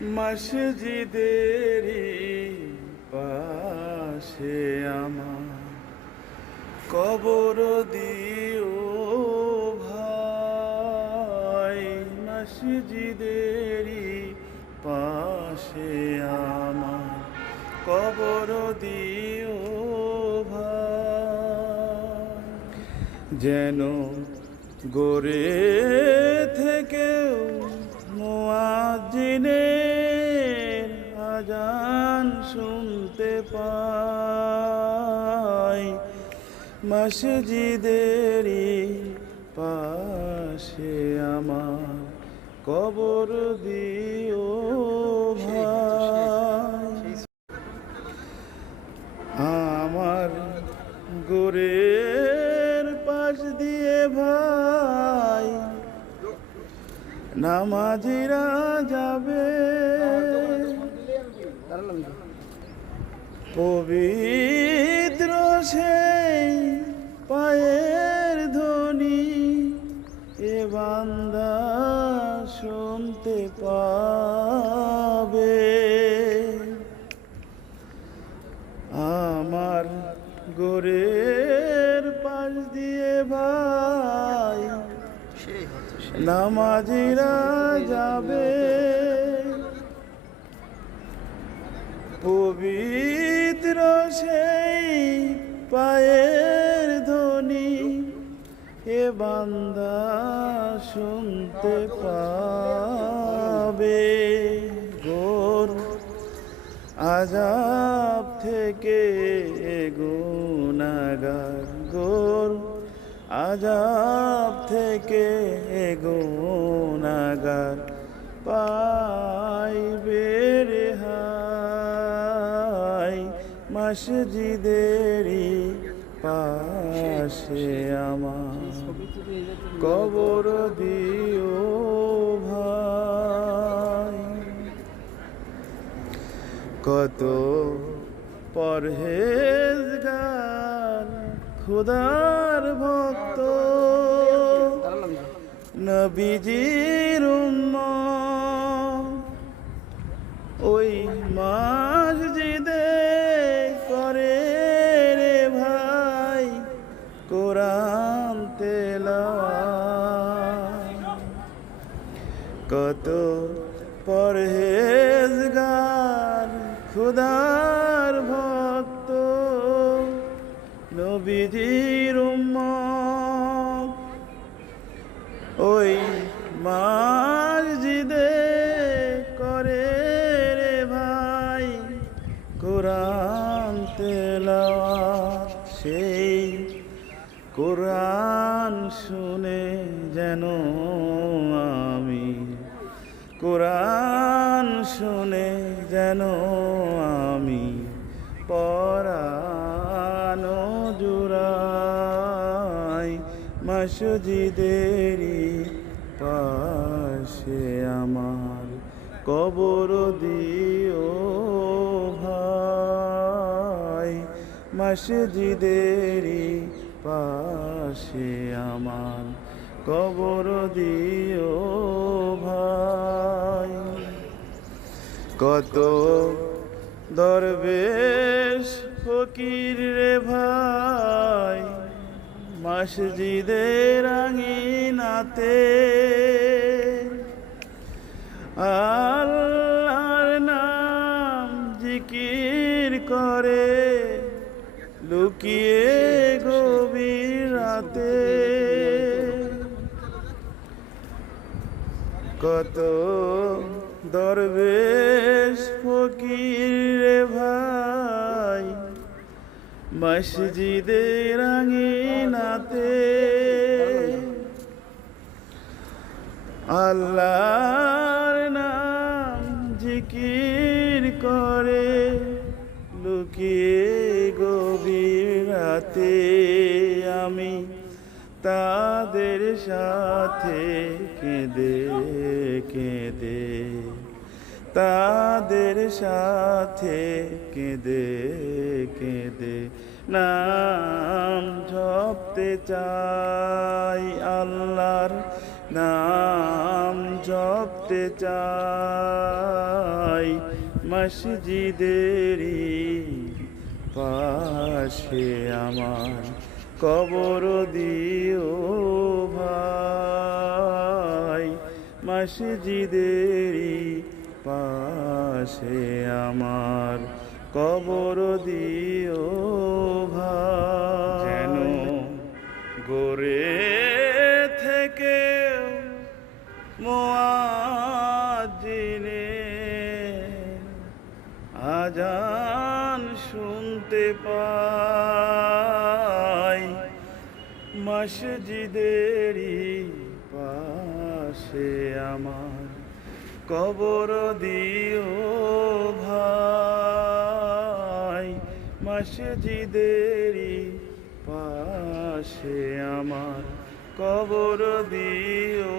মসজিদেরই পাশে আমার কবর দিও ভাই, মসজিদেরই পাশে আমার কবর দিও ভাই। যেন গড়ে থেকেও মুয়াজ্জিনের আজান শুনতে পাই, মসজিদেরই পাশে আমার কবর দিও ভাই। আমার গোরের পাশ দিয়ে ভাই নামাজিরা যাবে, পবিত্র সেই পায়ের ধ্বনি এ বান্দা শুনতে পাবে। আমার গোরের পাশ দিয়ে ভাই নামাজিরা যাবে, পবিত্র সেই পায়ের ধ্বনি এ বান্দা শুনতে পাবে। গোর আযাব থেকে গুনাহগার, গোর আযাব থেকে গুনাহগার পাইবে রেহাই, মসজিদেরই পাশে আমার কবর দিও ভাই। কত পরহেজগার খুদার ভক্ত নবীজির উম্মত ওই মসজিদে করে রে ভাই কোরআন তেলাওয়াত। কত পরহেজগার খুদার ভক্ত নবীজির উম্মত ওই মসজিদে করে রে ভাই কোরআন তেলাওয়াত। সেই কোরআন শুনে যেন আমি, কোরআন শুনে যেন আমি পরাণ জুড়াই, মসজিদেরই পাশে আমার কবর দিও ভাই, মসজিদেরই পাশে আমার কবর দিও ভাই। কত দরবেশ ফকির রে ভাই মসজিদের আঙিনাতে আল্লাহর নাম জিকির করে লুকিয়ে গভীর রাতে। কত দরবেশ ফকির রে ভাই মসজিদের আঙিনাতে আল্লাহর নাম জিকির করে লুকিয়ে গভীর রাতে। আমি তাদের সাথে কেঁদে কেঁদে, তাদের সাথে কেঁদে কেঁদে নাম জপতে চাই, আল্লাহর নাম জপতে চাই। মসজিদেরই পাশে আমার কবর দিও ভাই, মসজিদেরই পাশে আমার কবর দিও ভাই। যেন গোরে থেকে মুয়াজ্জিনের আজান শুনতে পাই, মসজিদেরই পাশে আমার কবর দিও ভাই, মসজিদেরই পাশে আমার কবর দিও